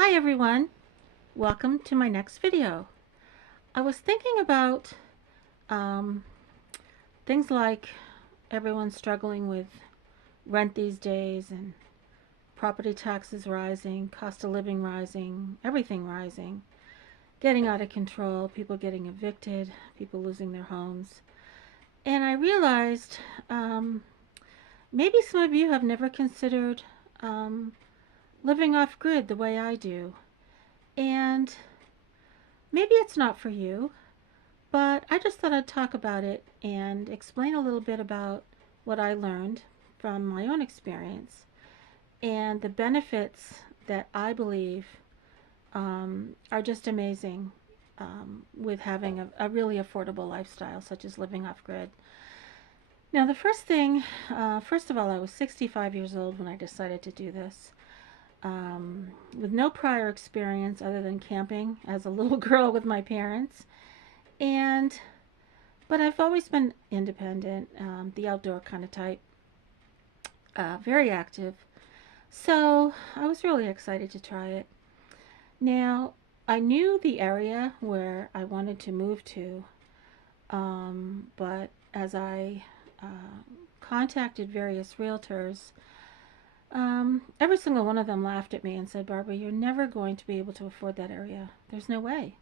Hi everyone, welcome to my next video. I was thinking about um, things like everyone's struggling with rent these days and property taxes rising, cost of living rising, everything rising, getting out of control, people getting evicted, people losing their homes. And I realized um, maybe some of you have never considered um, living off grid the way I do. And maybe it's not for you. But I just thought I'd talk about it and explain a little bit about what I learned from my own experience and the benefits that I believe are just amazing with having a really affordable lifestyle, such as living off grid. Now, the first thing, first of all, I was 65 years old when I decided to do this. With no prior experience other than camping as a little girl with my parents. And But I've always been independent, the outdoor kind of type, very active. So I was really excited to try it. Now, I knew the area where I wanted to move to, but as I contacted various realtors, every single one of them laughed at me and said, Barbara, you're never going to be able to afford that area. There's no way.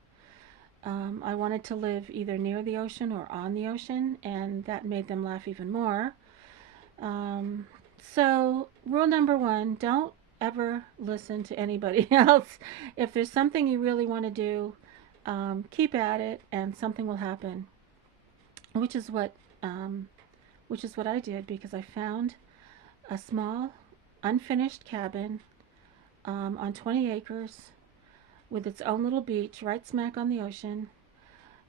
I wanted to live either near the ocean or on the ocean, and that made them laugh even more. Um, so, rule number one, don't ever listen to anybody else. If there's something you really want to do, keep at it, and something will happen. Which is what, um, which is what I did because I found a small, unfinished cabin on 20 acres with its own little beach right smack on the ocean.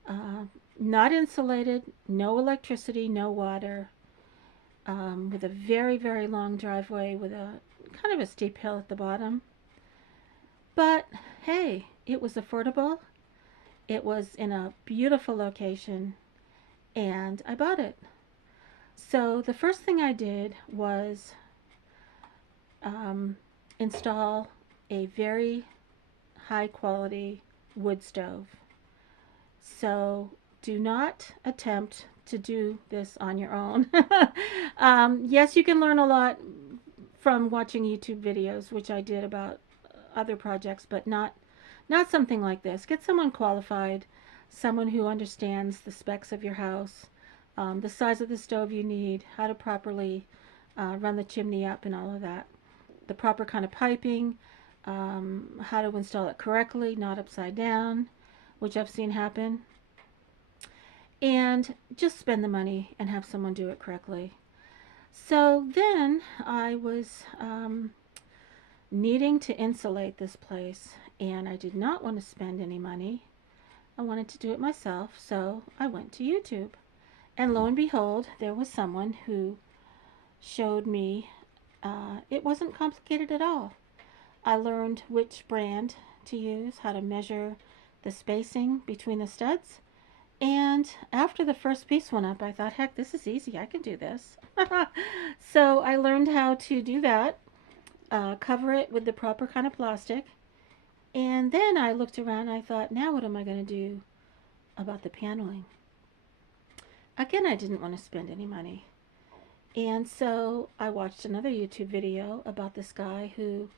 Uh, Not insulated, no electricity, no water, with a very, very long driveway with a kind of a steep hill at the bottom. But hey, it was affordable, it was in a beautiful location, and I bought it. So the first thing I did was um, install a very high quality wood stove. So do not attempt to do this on your own. Yes, you can learn a lot from watching YouTube videos, which I did about other projects, but not something like this. Get someone qualified, someone who understands the specs of your house, the size of the stove you need, how to properly run the chimney up, and all of that. The proper kind of piping, how to install it correctly, not upside down, which I've seen happen, and just spend the money and have someone do it correctly. So then I was needing to insulate this place, and I did not want to spend any money. I wanted to do it myself, so I went to YouTube. And lo and behold, there was someone who showed me it wasn't complicated at all. I learned which brand to use, how to measure the spacing between the studs. And after the first piece went up, I thought, heck, this is easy. I can do this. So I learned how to do that, cover it with the proper kind of plastic. And then I looked around and I thought, now what am I going to do about the paneling? Again, I didn't want to spend any money. And so I watched another YouTube video about this guy who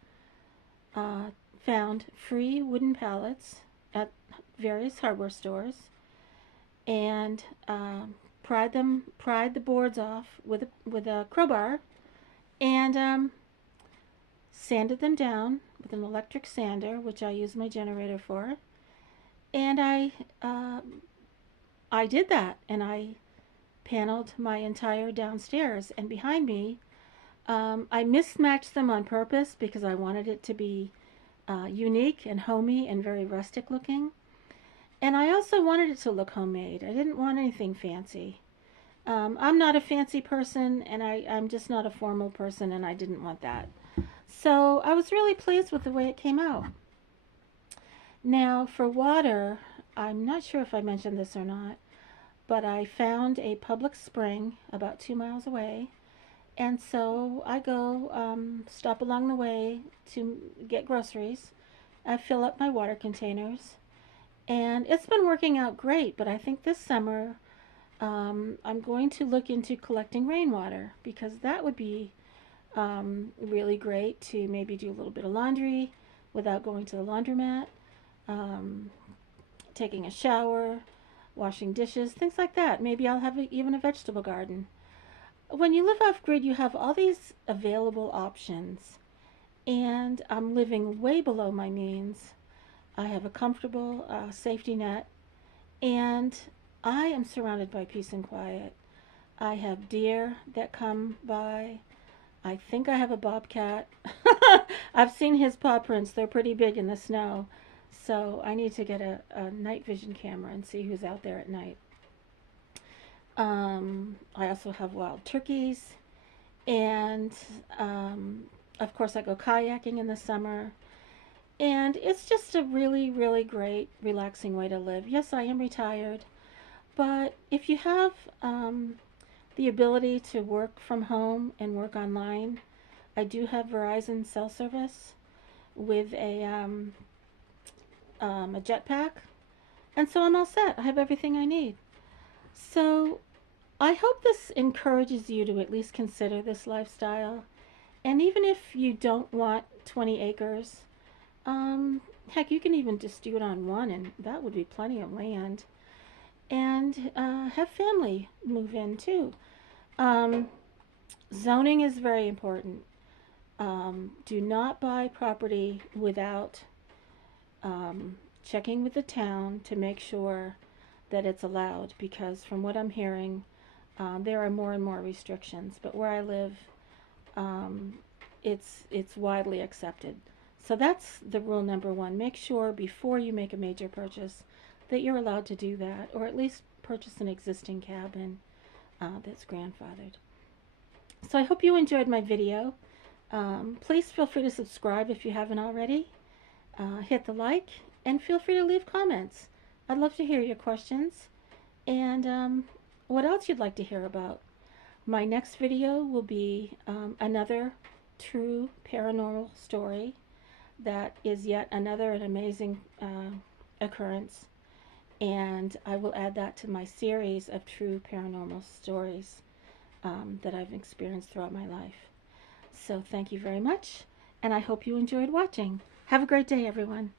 uh, found free wooden pallets at various hardware stores and pried the boards off with a crowbar, and sanded them down with an electric sander, which I use my generator for. And uh, I did that, and I paneled my entire downstairs. And behind me, I mismatched them on purpose because I wanted it to be unique and homey and very rustic looking. And I also wanted it to look homemade. I didn't want anything fancy. I'm not a fancy person, and I'm just not a formal person, and I didn't want that. So I was really pleased with the way it came out. Now, for water, I'm not sure if I mentioned this or not, but I found a public spring about 2 miles away. And so I go stop along the way to get groceries. I fill up my water containers, and it's been working out great. But I think this summer I'm going to look into collecting rainwater, because that would be really great to maybe do a little bit of laundry without going to the laundromat, um, taking a shower, washing dishes, things like that. Maybe I'll have even a vegetable garden. When you live off grid, you have all these available options, and I'm living way below my means. I have a comfortable safety net, and I am surrounded by peace and quiet. I have deer that come by. I think I have a bobcat. I've seen his paw prints. They're pretty big in the snow. So I need to get a night vision camera and see who's out there at night. I also have wild turkeys. And of course, I go kayaking in the summer. And it's just a really, really great, relaxing way to live. Yes, I am retired. But if you have the ability to work from home and work online, I do have Verizon cell service with a jetpack, and so I'm all set. I have everything I need. So I hope this encourages you to at least consider this lifestyle. And even if you don't want 20 acres, heck, you can even just do it on one, and that would be plenty of land. And have family move in too. Um, Zoning is very important. Do not buy property without checking with the town to make sure that it's allowed, because from what I'm hearing, there are more and more restrictions. But where I live, it's widely accepted. So that's the rule number one. Make sure before you make a major purchase that you're allowed to do that, or at least purchase an existing cabin that's grandfathered. So I hope you enjoyed my video. Please feel free to subscribe if you haven't already. Hit the like, and feel free to leave comments. I'd love to hear your questions and what else you'd like to hear about. My next video will be another true paranormal story that is yet another an amazing occurrence, and I will add that to my series of true paranormal stories that I've experienced throughout my life. So thank you very much, and I hope you enjoyed watching. Have a great day, everyone.